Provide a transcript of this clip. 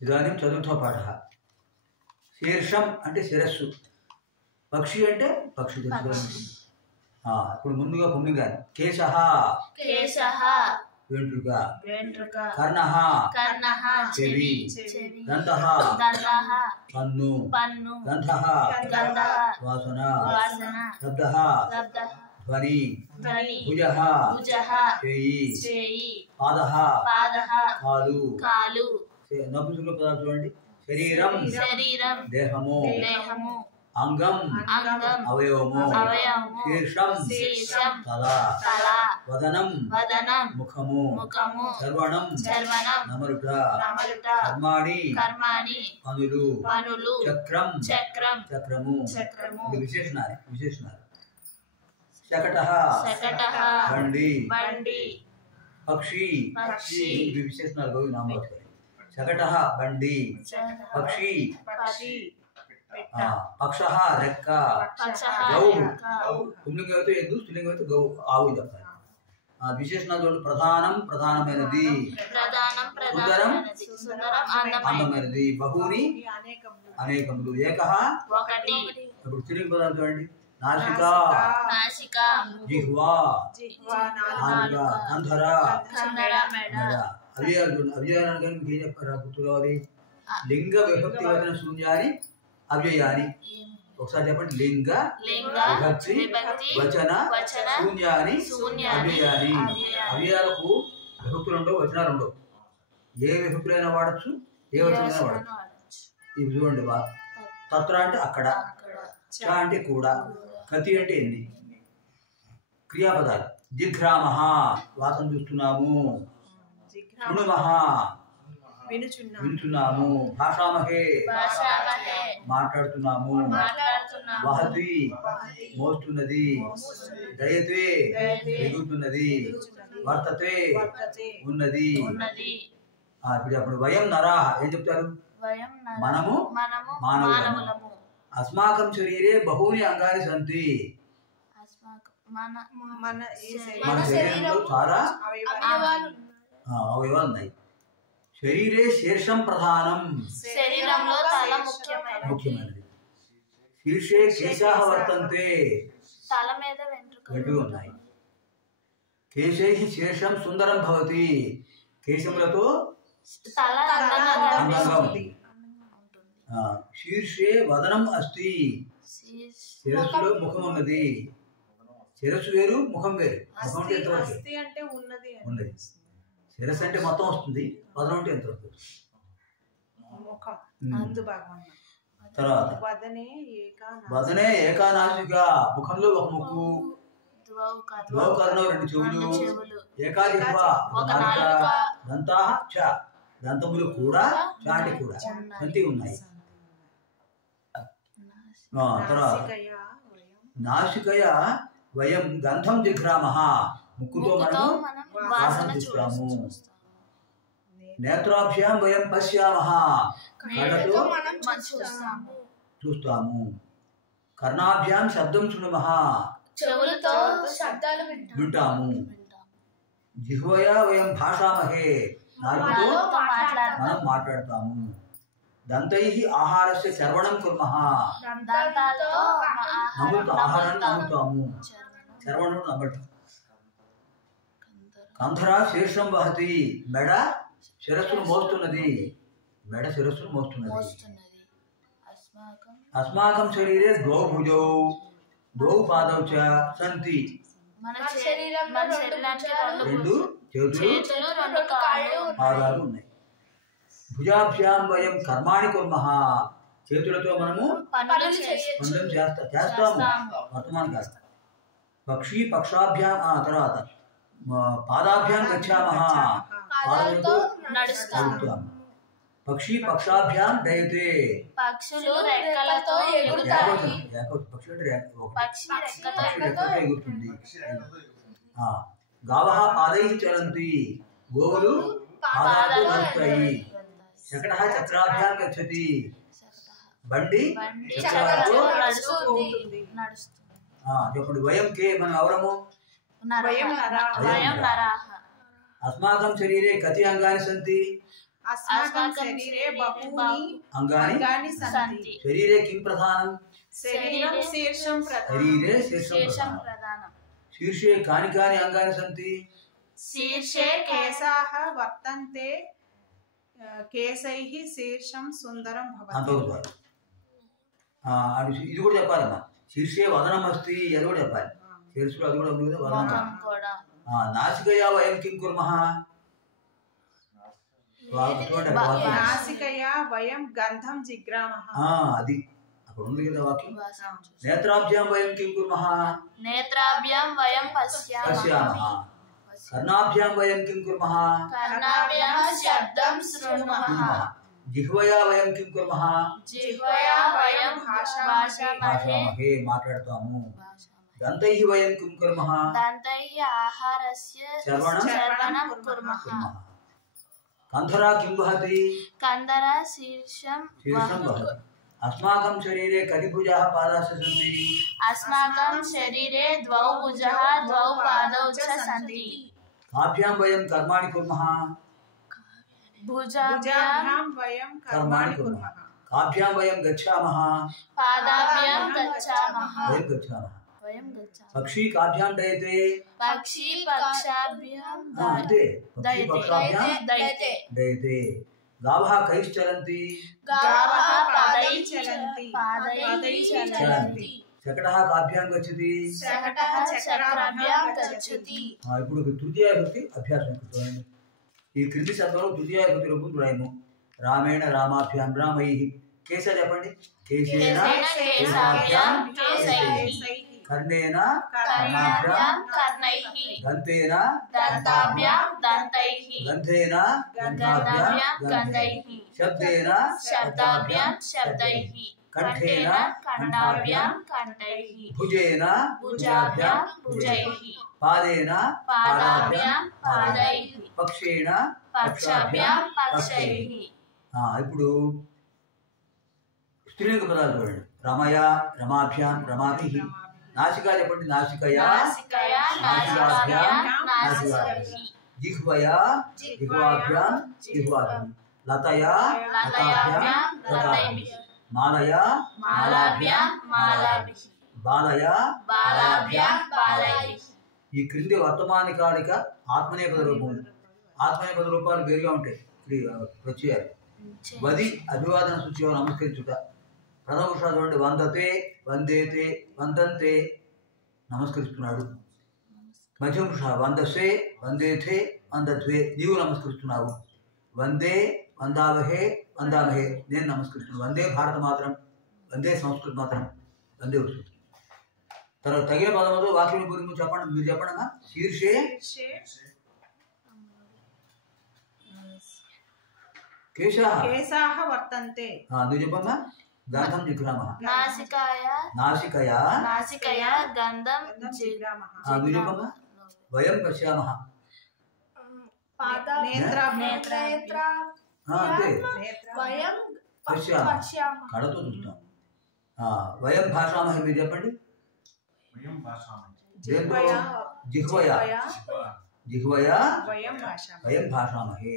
ఇదాनीं చతుర్థ పాఠः శీర్షం అంటే శిరస్సు పక్షి అంటే పక్షి తెలుసుకోండి ఇప్పుడు ముందుగా పుణ్యంగాని కేశః కేశః వెంట్రుక వెంట్రుక కర్ణః కర్ణః చెవి చెవి దంతః దంతః పన్ను పన్ను గంధః గంధః వాసన వాసన శబ్దః శబ్దః ధ్వని ధ్వని భుజః భుజః చేయి చేయి పాదః పాదః కాలు కాలు నపుంసక పదాలు చూడండి శరీరం శరీరం దేహము దేహము అంగం అంగం అవయవము అవయవము శీర్షం శీర్షం తల తల వదనం వదనం ముఖము ముఖము చర్వణం చర్వణం నమరుట నమరుట కర్మాణి కర్మాణి పనులు పనులు చక్రం చక్రం చక్రము చక్రము ఇది విశేషణాలు శకటః శకటః బండి బండి పక్షి పక్షి ఇది విశేషణాలు గౌరవ నామాలు శకటః బండి పక్షి పక్షి పక్షః రెక్క పక్షః గౌ గౌ పుల్లింగం అయితే ఎద్దు స్త్రీలింగం అయితే గౌ ఆవు చెప్తారు విశేషణాలు చూడండి ప్రధానం ప్రధానమైనది ప్రధానం ప్రధానమైనది సుందరం అందమైనది బహుని అనేకములు ఏకః ఒకటి ఇప్పుడు స్త్రీలింగ పదాలు చూడండి నాసిక నాసిక జిహ్వా నాలుక కంధర కందర మెడ అవ్యయాలు చూడండి అవ్యయాలు కానీ మీకు ఏం చెప్పారా గుర్తు కావాలి లింగ విభక్తి వచన శూన్యాని అవ్యయాని ఒకసారి చెప్పండి లింగ విభక్తి వచన శూన్యాని అవ్యయాని అవ్యయాలకు విభక్తులు ఉండవు వచనాలు ఉండవు ఏ విభక్తులైనా వాడచ్చు ఏ వచనైనా వాడచ్చు ఇవి చూడండి తత్ర అంటే అక్కడ చ అంటే కూడా కతి అంటే ఎన్ని క్రియాపదాలు జిఘ్రామః వాసన చూస్తున్నాము శృణుమః వింటున్నాము భాషామహే మాట్లాడుతున్నాము వహతి మోస్తున్నది దయతే ఎగుతున్నది వర్తతే ఉన్నది ఇప్పుడు అప్పుడు వయం నరాః ఏం చెప్తారు మనము మానవులము అస్మాకం శరీరే బహూని అంగాని సంతి మన శరీరంలో చాలా అవయవాలు ఉన్నాయి శరీరే శీర్షం ప్రధానం శరీరంలో తల ముఖ్యమైనది శీర్షే కేశాః వర్తంతే తల మీద వెంట్రుకలు ఉన్నాయి కేశైః శీర్షం సుందరం భవతి కేశములతో తల అందంగా ఉంది శీర్షే వదనం అస్తి శిరస్సులో ముఖం ఉన్నది శిరస్సు వేరు ముఖం వేరు ముఖం అంటే ఎంతవరకు ఉన్నది శిరస్సు అంటే మొత్తం వస్తుంది వదనం అంటే ఎంతవరకు తర్వాత వదనే ఏకానాసిక ముఖంలో ఒక ముక్కు ద్వౌకర్ణం రెండు చెవులు ఏకాజిహ్వ ఒక నాలుక దంతాః చ దంతములు కూడా చాటి కూడా సంతి ఉన్నాయి తర్వాత నాసికయ వయం గంధం జిఘ్రామః ముక్కుతో మనం వాసన చూస్తాము నేత్రాభ్యాం వయం పశ్యామః కళ్ళతో చూస్తాము కర్ణాభ్యాం శబ్దం శృణుమః చెవులతో శబ్దాలు వింటాము జిహ్వయా వయం భాషామహే నాలుగుతో మనం మాట్లాడతాము దంతైః ఆహారస్య చర్వణం కుర్మః ఆహారాన్ని నమ్ముతాము చర్వణం నమ్మటం కంధర శీర్షం వహతి మెడ శిరస్సును మోస్తున్నది మెడ శిరస్సును మోస్తున్నది అస్మాకం శరీరే ద్వౌ భుజౌ ద్వౌ పాదౌ చ సంతి రెండు చేతులు పాదాలు ఉన్నాయి భుజాభ్యాం వయం కర్మాణి కుర్మః చేతులతో మనము పనులు చేస్తాము వర్తమానం కాదు పక్షి పక్షాభ్యాం తర్వాత పాదాభ్యాం గచ్చామః పాదాలతో నడుస్తాము పక్షి పక్షాభ్యాం దయతే పక్షులు రెక్కలతో ఎగురుతాయి రెక్కలతో ఎగురుతుంది గావః పాదైః చలంతి గోవులు పాదాలతో నడుస్తాయి శకటః చక్రాభ్యాం గచ్చతి బండి చక్రాలతో చెప్పండి వయం కే మనం ఎవరము అస్మాకం శరీరే కతి అంగాని సంతి अस्माकं शरीरे बहूनि अंगानि सन्ति। शरीरे किं प्रधानं? शरीरं शीर्षं प्रधानं। शरीरे शीर्षं प्रधानं। शीर्षे कानि कानि अंगानि सन्ति? शीर्षे केशाः वर्तन्ते, केशैः शीर्षं सुन्दरं भवति। ఇది కూడా చెప్పాలమ్మా. శీర్షే వదనం అస్తి, అది కూడా చెప్పాలి. శీర్షులు అది కూడా ఉంది కదా, వదనం. నాసికయా వయం కిం కుర్మః? నాసికయా వయం గంధం జిఘ్రామః. అది అక్కడ ఉంది కదా వాక్యం. నేత్రాభ్యాం వయం కిం కుర్మః? నేత్రాభ్యాం వయం పశ్యామః. కర్ణాభ్యాం వయం కిం కుర్మః? కర్ణాభ్యాం శబ్దం శృణుమః. జిహ్వయా వయం కిం కుర్మః? జిహ్వయా వయం భాషామహే, మాట్లాడతాము. దంతైః వయం కిం కుర్మః? దంతైః ఆహారస్య శ్రవణం కుర్మః. కంధరా కిం వహతి? కంధరా శీర్షం వహతి. अस्माकं शरीरे कति भुजाः पादाः सन्ति? अस्माकं शरीरे द्वौ भुजाः द्वौ पादौ च सन्ति. काभ्यां वयं कर्माणि कुर्मः? भुजाभ्यां वयं कर्माणि कुर्मः. काभ्यां वयं गच्छामः? पादाभ्यां गच्छामः. वयं गच्छामः. पक्षी काभ्यां दयते? पक्षी पक्षाभ्यां दयते. गावः कैश्चरन्ति? गावः पादैः चलन्ति. शकटः काभ्यां गच्छति? शकटः चक्राभ्यां गच्छति. ఇప్పుడు తృతీయ విభక్తి అభ్యాసం చేయండి. ఈ క్రింది శబ్దాలు తృతీయ విభక్తి రూపం రాయము. రామేణ రామాభ్యాం రామైః. కేశ చెప్పండి. కేశేన కేశాభ్యాం కేశైః. కర్ణేన కర్ణాభ్యాం కర్ణైః. దంతేన దంతాభ్యాం దంతైః. గంధేన గంధాభ్యాం గంధైః. శబ్దేన శబ్దాభ్యాం శబ్దైః. కంఠేన కంఠాభ్యాం కంఠైః. భుజేన భుజాభ్యాం భుజైః. పాదేన పాదాభ్యాం పాదైః. పక్షేణ పక్షాభ్యాం పక్షైః. ఇప్పుడు స్త్రీలింగ పదాలు చూడండి. రమయ రమాభ్యాం రమాభిః. నాసికా చెప్పండి. నాసికయా నాసికాభ్యాం నాసికాభిః. జిహ్వయా జిహ్వాభ్యాం జిహ్వాభిః. లతయా లతాభ్యాం లతైభిః. మాలయా మాలాభ్యాం మాలాభిః. బాలయా బాలాభ్యాం బాలైభిః. ఈ క్రింది వర్తమానికాలిక ఆత్మనేపద రూపం. ఆత్మనేపద రూపాలు వేరుగా ఉంటాయి. ప్రత్యయాలు. వది అభివాదన సూచిగా నమస్కరించుట. ప్రథమ పురుష చూడండి. వందతే వందేతే వందంతే నమస్కరిస్తున్నాడు. మధ్యమ పురుష వందసే వందేథే వందద్వే నీవు నమస్కరిస్తున్నావు. వందే వందావహే వందామహే నేను నమస్కరిస్తున్నాను. వందే భారత మాత్రం, వందే సంస్కృత మాత్రం, వందే వస్తుంది. తర్వాత తగిన పదములు వాక్యం గురించి చెప్పండి. మీరు చెప్పండి. శీర్షే కేశాః వర్తంతే. నువ్వు చెప్పమ్మా. గంధం జిఘ్రామః. నాసికయా గంధం జిఘ్రామః. నువ్వు చెప్పమ్మా. వయం పశ్యామః. కడతో చూస్తాం. వయం భాషామహ. మీరు చెప్పండి. జిహ్వయా వయం భాషామహే.